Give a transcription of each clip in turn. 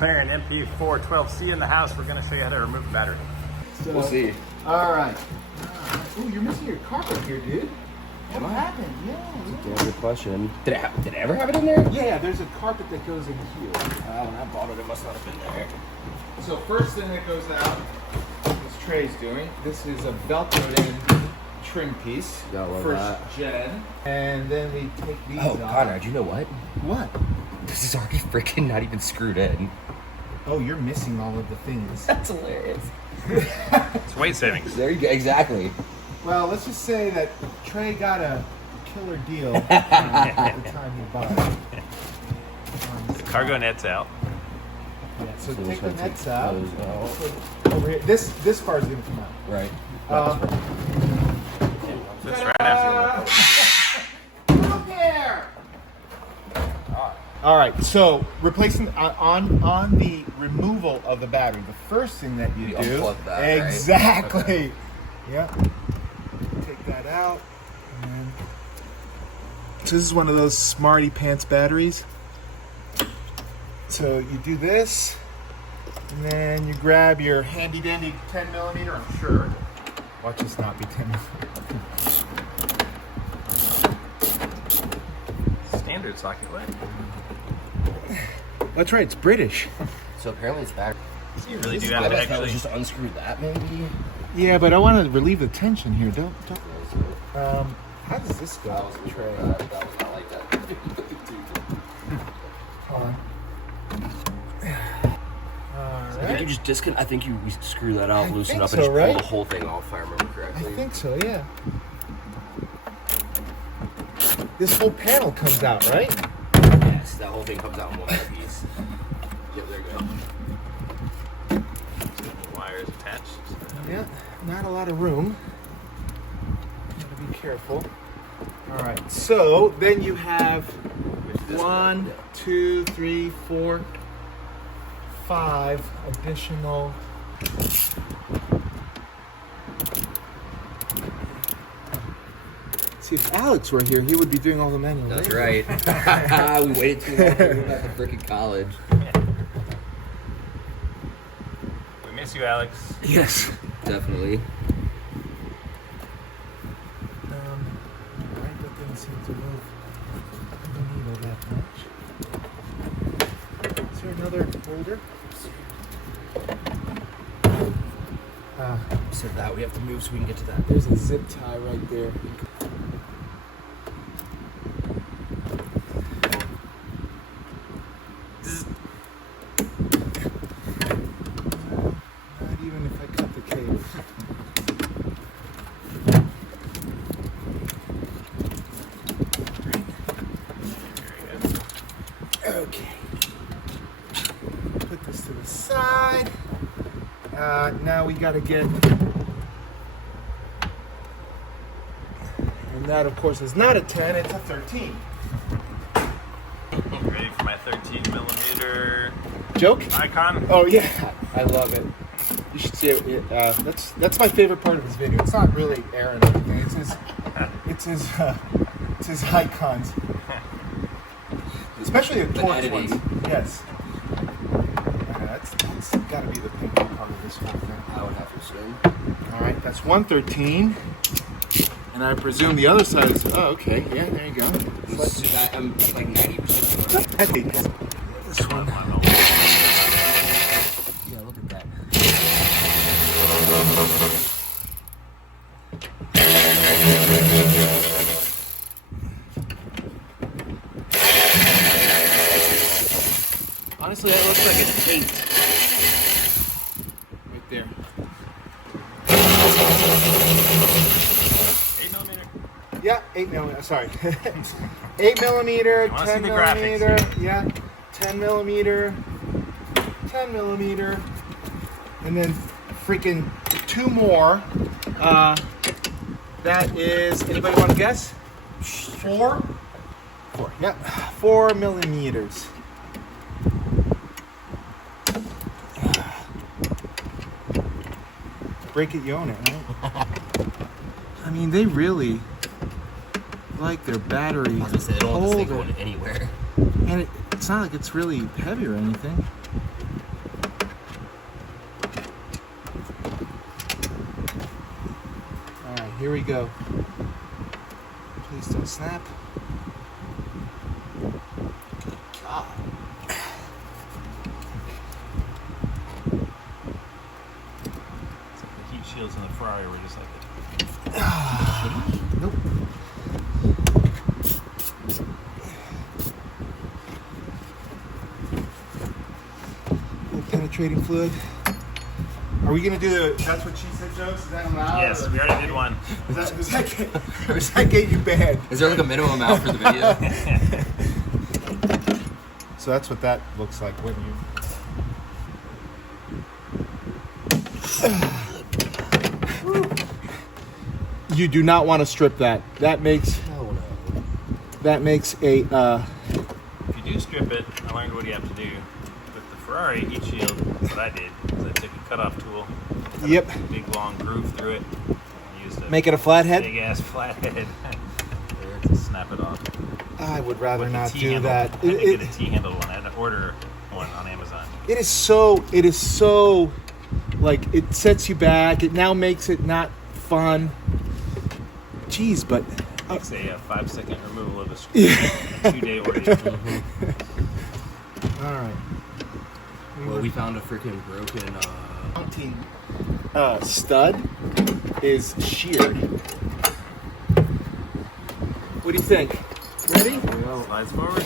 McLaren MP4-12C in the house. We're going to show you how to remove the battery. So, we'll see. All right. Oh, you're missing your carpet here, dude. What happened? That's a good question. Did it ever have it in there? Yeah, there's a carpet that goes in here. When I bought it, it must not have been there. So first thing that goes out, this Trey's doing. This is a Velcroed-in trim piece. Yeah, I love first that. gen. And then we take these Oh, off. Conrad, you know what? What? This is already freaking not even screwed in. Oh, you're missing all of the things. That's hilarious. It's weight savings. There you go. Exactly. Well, let's just say that Trey got a killer deal at the time he bought it. Cargo net's out. Yeah, so So take the this one nets out. goes out. Put over here. This part is going to come out. Right. Just right after Look there! All right, so replacing on the removal of the battery, the first thing that you do unplug that, right? exactly. Okay. Yep. Take that out. And then, so this is one of those smarty pants batteries. So you do this, and then you grab your handy dandy 10 millimeter. I'm sure. Watch this not be 10 millimeter. standard socket light. That's right. It's British. So apparently it's back. So you really do I have to bet that was actually. just unscrew that, maybe. Yeah, but I want to relieve the tension here. Don't. How does this go? That was Trey? That was not like that. Hold on. I think you just disconnect. I think you screw that out, I loosen think up, and so, just right? pull the whole thing off. If I remember I correctly. think so. Yeah. This whole panel comes out, right? Yes, that whole thing comes out in one piece. Yep, there you go. Wires attached. Yeah. Not a lot of room. Gotta be careful. All right. So then you have This 1, yeah. 2, 3, 4, 5 additional. See, if Alex were here, he would be doing all the manual. That's labor. right. We waited too long to go back to freaking college. We miss you, Alex. Yes. Definitely. Alright, that didn't seem to move the needle that much. Is there another holder? So that we have to move so we can get to that. There's a zip tie right there. Not even if I cut the cable. Okay. Put this to the side. Now we gotta get, and that of course is not a 10, it's a 13. Ready for my 13 millimeter Joke? icon? Oh yeah, I love it. You should see it. That's my favorite part of this video. It's not really Aaron or anything. It's his icons, especially the torch editing. ones. Yes. That's got to be the pinky part of this whole thing. I would have to assume. All right, that's 113, and I presume the other side is. Oh, okay. Yeah, there you go. I'm like 90%. I think this one. Yeah, look at that. Honestly, that looks like an 8. Right there. 8 millimeter. Yeah, 8 millimeter. Sorry. 8 millimeter, wanna 10 see the graphics. millimeter. Yeah, 10 millimeter, 10 millimeter, and then freaking 2 more. That is, anybody want to guess? 4? 4. Yeah, 4 millimeters. Break it, you own it, right? I mean, they really like their battery I was gonna say, they don't want this thing holder. going anywhere. And it's not like it's really heavy or anything. Here we go. Please don't snap. God. The heat shields in the Ferrari were just like Nope. Penetrating fluid. Are we gonna do the that's what she said jokes? Is that allowed? yes, we already did one. Does that get you banned? Is there like a minimum amount for the video? So that's what that looks like when you. You do not want to strip that. That makes. Oh no. That makes a. If you do strip it, I learned what you have to do. With the Ferrari heat shield, what I did is I took a cutoff tool, cut Yep. a big long groove through it, and used a Make it a flathead. big ass flathead there to snap it off. I would rather With the not do T-handle. that. I had to get a T-handle one. I had to order one on Amazon. It is so. Like it sets you back. It now makes it not fun. Jeez, but. It's a 5-second removal of the screw. Yeah. A 2-day ordeal. All right. Well, we found a freaking broken. Mounting stud is sheared. What do you think? Ready? Slides forward.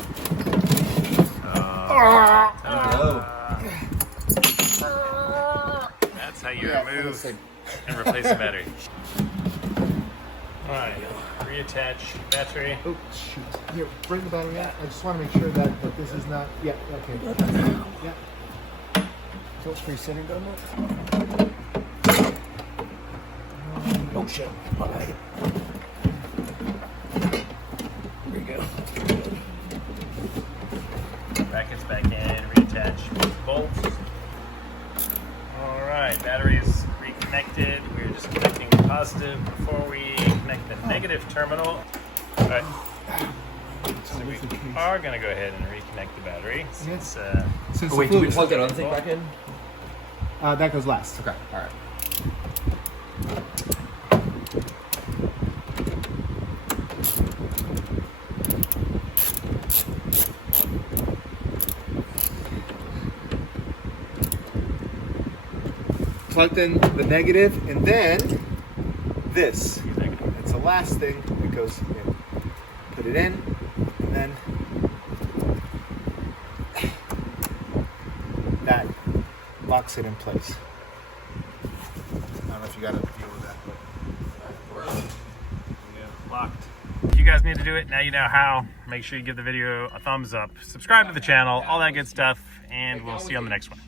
That's how you remove and replace the battery. Alright, reattach battery. Oh shoot! Here, bring the battery out. I just want to make sure that this is not. Yeah. Okay. Yeah. Tilt free center gun. Oh shit! All right. Here we go. Brackets back in, reattach both bolts. Alright, battery's reconnected. We're just connecting the positive before we connect the negative terminal. Alright. So we are going to go ahead and reconnect the battery. Since, Since Oh, wait, did we plug that other thing back in? that goes last. Okay, alright. Plugged in the negative, and then this. It's the last thing that goes in. Put it in, and then that locks it in place. I don't know if you got to deal with that, but locked. If you guys need to do it, now you know how. Make sure you give the video a thumbs up, subscribe to the channel, all that good stuff, and we'll see you on the next one.